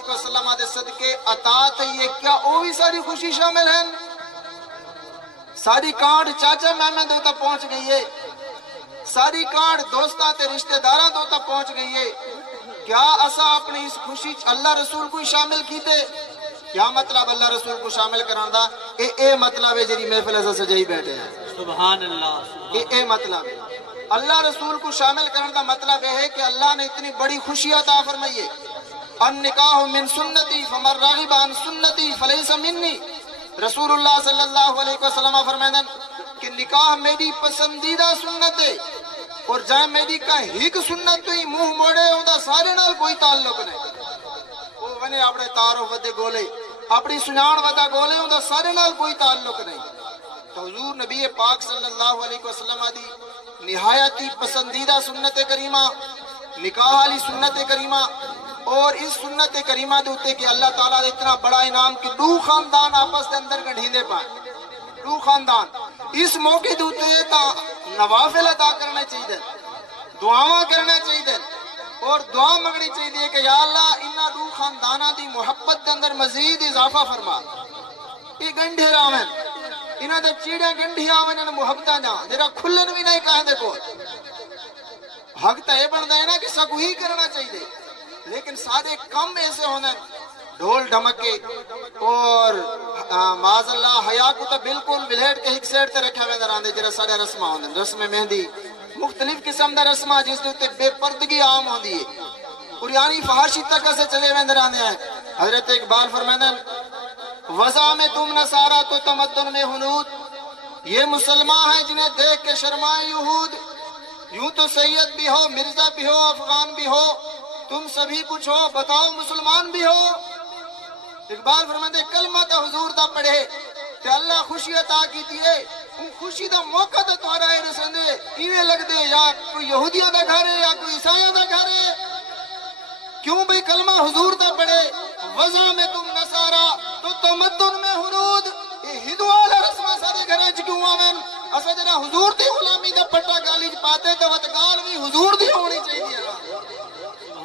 علیہ وسلم دے صدقے اطاعت یہ کیا او بھی ساری خوشی شامل ہیں؟ ساری کانڈ چاچا محمد ہوتا پہنچ گئی ہے، ساری کانڈ دوستاں تے رشتہ داراں ہوتا پہنچ گئی ہے۔ کیا اسا اپنی اس خوشی اللہ رسول کو شامل کیتے؟ کیا مطلب اللہ رسول کو شامل کران دا؟ اے مطلب ہے جی محفل اسا سجائی بیٹھے ہیں۔ سبحان اللہ۔ اے مطلب ہے اللہ رسول کو شامل کرنے دا مطلب یہ ہے کہ اللہ نے اتنی بڑی خوشی عطا فرمائی ہے۔ النکاح من سنتی فمن راغب عن سنتی فلیس منی۔ رسول اللہ صلی اللہ علیہ وسلم فرمائیں کہ نکاح میری پسندیدہ سنت ہے، اور جہاں میری کا ہک سنت تو ہی منہ موڑے ہوں دا سارے نال کوئی تعلق نہیں۔ وہ ونے اپنے تعارف ودے گولے، اپنی سنان ودا گولے ہوں دا سارے نال کوئی تعلق نہیں۔ تو حضور نبی پاک صلی اللہ علیہ وسلم دی نہایتی پسندیدہ سنت کریمہ نکاح علی سنت کریمہ، اور اس سنت کریمہ دوتے کہ اللہ تعالیٰ نے اتنا بڑا انعام کہ دو خاندان آپس دے اندر گھڑیندے پائیں، دو خاندان اس موقع دوتے تا نوافل ادا کرنا چاہیے، دعاواں کرنا چاہیے، اور دعا مگنی چاہیے کہ یا اللہ انہا دو خاندانہ دی محبت دے اندر مزید اضافہ فرما۔ یہ گنڈے راویں انہاں دے چیڑے گنڈی آویں انہاں محبتہ جا دیرا کھلن بھی نہیں کہیں دے کو حق تا یہ بن دے نا کہ سکو ہی کرنا چاہیے، لیکن سارے کم ایسے ہونے ڈھول ڈھمکے اور معاذ اللہ حیاء کو تا بالکل بلہٹ کے ہک سیٹ تے رکھے ہوئے دران دے جرہ سارے رسمہ ہونے، رسم مہندی مختلف قسم دا رسمہ جس دے بے پردگی عام ہوں دی ہے، اور یعنی فحاشی تک سے چلے ہوئے دران دے ہیں۔ حضرت اقبال فرمائدن وضع میں تم نصارہ تو تمدن میں ہنود، یہ مسلمان ہیں جنہیں دیکھ کے شرمائے یہود، یوں تو سید بھی ہو مرزا بھی ہو افغان بھی ہو تم سبھی کچھ ہو بتاؤ مسلمان بھی ہو۔ اقبال فرماتے کلمہ تا حضور دا پڑھے تے اللہ خوشی عطا کی دیئے، ان خوشی دا موقع تا توارا ہے رسندے ایویں لگ دے یا کوئی یہودیاں دا گھر ہے یا کوئی عیسائیاں دا گھر ہے۔ کیوں بھئی کلمہ حضور دا پڑھے وضع میں تم نصارہ تو تمدن میں ہنود، یہ ہندو والا رسمہ سارے گھریں چکیوں آمین اسا جنہ حضور دی غلامی دا پٹا گالیج پاتے تو وطگال بھی حضور دی ہونی چاہیے۔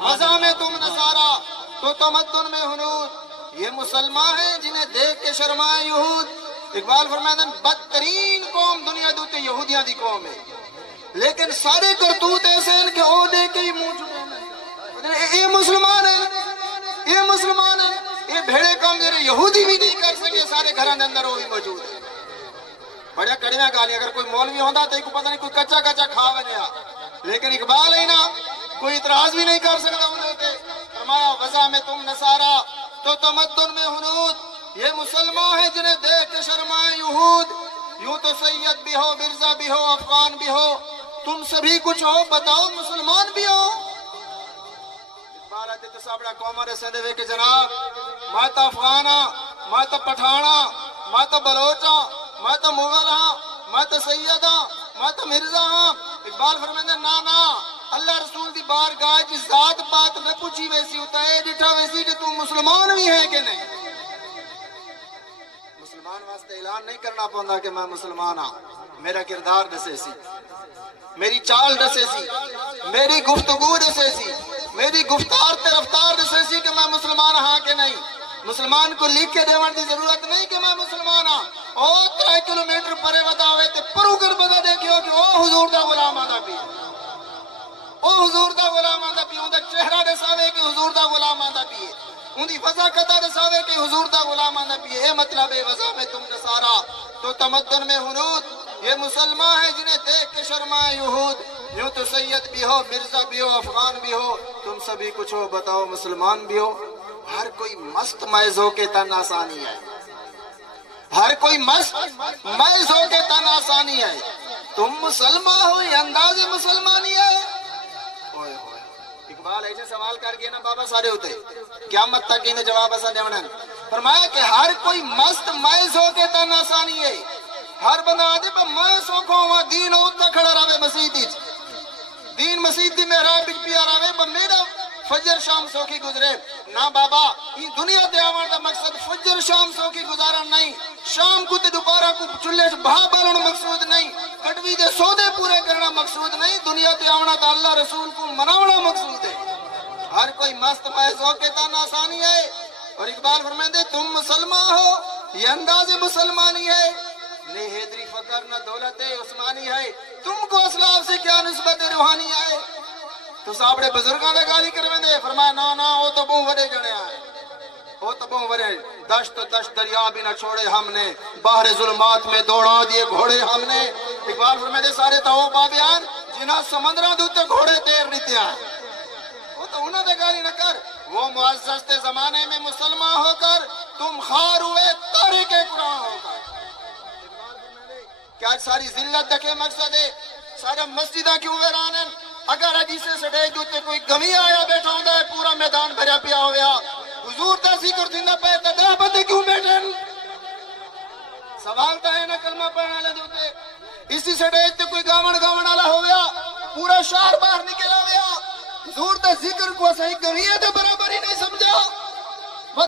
وضع میں تم نصارہ تو تمدن میں ہنود، یہ مسلمان ہیں جنہیں دیکھ کے شرمائے یہود۔ اقبال فرمائدن بدترین قوم دنیا دوتے یہودیاں دی قوم ہے، لیکن سارے کرتوت ایسے ہیں کہ او دے کے ہی منہ چھپے ہیں۔ یہ مسلمان ہیں، یہ مسلمان ہیں، یہ بھیڑے کام جنہیں یہودی بھی نہیں کر سکے سارے گھران اندر وہ بھی موجود ہے۔ بڑے کڑیاں گالی اگر کوئی مولوی ہوندہ تو ایک پتہ نہیں کوئی کچا کچا کھا بنیا، لیکن اقبال ہے نا کوئی اعتراض بھی نہیں کر سکتا انہوں نے۔ فرمایا وضع میں تم نصارہ تو تمدن میں ہنود، یہ مسلمان ہیں جنہیں دیکھ کے شرمائے یہود، یوں تو سید بھی ہو مرزا بھی ہو افغان بھی ہو تم سبھی کچھ ہو بتاؤ مسلمان بھی ہو۔ اقبال آتے تو سابڑا قومہ رسے دے کہ جناب میں تا افغانا میں تا پٹھانا میں تا بلوچا میں تا مغلہ میں تا سیدہ میں تا مرزا ہاں۔ اقبال فرمائندہ نا اللہ رسول دی بارگاہ جس ذات بات میں پوچھی ویسی ہوتا ہے جٹھا ویسی کہ تم مسلمان بھی ہے کہ نہیں۔ مسلمان واسطے اعلان نہیں کرنا پوندا کہ میں مسلمان ہاں، میرا کردار دسے سی، میری چال دسے سی، میری گفتگو دسے سی، میری گفتار تے رفتار دسے سی کہ میں مسلمان ہاں کہ نہیں۔ مسلمان کو لکھ کے دیوان دی ضرورت نہیں کہ میں مسلمان ہاں، او 3 کلومیٹر پرے ودا ہوئے تے پرو کر بدا دیکھو کہ او حضور دا غلام آدھا بھی او حضور دا غلام آدھا بھی ان دا چہرہ دساوے کہ حضور دا غلام آدھا بھی ہے، ان دی وضع قطع دساوے کہ حضور دا غلام آدھا بھی ہے۔ اے مطلب ہے وضع میں تم نصارہ تو تمدن میں ہنود، یہ مسلمان ہیں جنہیں دیکھ کے شرمائے یہود، یوں تو سید بھی ہو مرزا بھی ہو افغان بھی ہو تم سبھی کچھ ہو بتاؤ مسلمان بھی ہو۔ ہر کوئی مست محض ہو کے تن آسانی ہے، ہر کوئی مست محض ہو کے تن آسانی ہے، تم مسلمان ہو یہ انداز مسلمانی ہے۔ اقبال ایسے سوال کر گئے نا بابا سارے ہوتے قیامت تک انہیں جواب ایسا دیونا فرمایا کہ ہر کوئی مست محض ہو کے تن آسانی ہے۔ ہر بندہ آدھے پر میں سوکھوں ہوا دین ہوتا کھڑا رہے مسیحی دین مسیحی میں رہے پیا رہے پر میرا فجر شام سوکھی گزرے نا بابا، یہ دنیا دے آوان دا مقصد فجر شام سوکھی گزارن نہیں، شام کو تے دوبارہ کو چلے بہا بالن مقصود نہیں، کٹوی دے سودے پورے کرنا مقصود نہیں، دنیا دے آونا تا اللہ رسول کو مناونا مقصود ہے۔ ہر کوئی مست محض ہو کے تن آسانی ہے، اور اقبال فرمائے تم مسلمان ہو یہ انداز مسلمانی ہے، نہ حیدری فقر نہ دولت عثمانی ہے، تم کو اسلاف سے کیا نسبت روحانی ہے؟ تو ساپڑے بزرگاں دے گالی کرویں دے، فرمایا نا نا وہ تو بہت بڑے جڑے ہیں، وہ تو بہت بڑے، دشت دشت دریا بھی نہ چھوڑے ہم نے، باہر ظلمات میں دوڑا دیے گھوڑے ہم نے۔ اقبال فرمائے دے سارے تو بابیان جنہاں سمندراں دوتے گھوڑے تیر نہیں، وہ تو انہوں نے گالی نہ کر، وہ معزز تے زمانے میں مسلمان ہو کر تم خار ہوئے تاریخ قرآن ہو کر۔ کیا ساری ذلت دکھے مقصد ہے، سارا مسجدہ کیوں ویرانن؟ اگر حدیث سڑے دوتے کوئی گمی آیا بیٹھا ہوندہ ہے، پورا میدان بھریا پیا ہویا، حضور تا ذکر تھی نہ پہ تدہ بندے کیوں بیٹھن؟ سوال تا ہے نا کلمہ پڑھنا لے دوتے، اسی سڑے تے کوئی گاون گاون آلا ہویا، پورا شہر باہر نکلا ہویا، حضور تے ذکر کو صحیح گویے تے برابر ہی نہیں سمجھا۔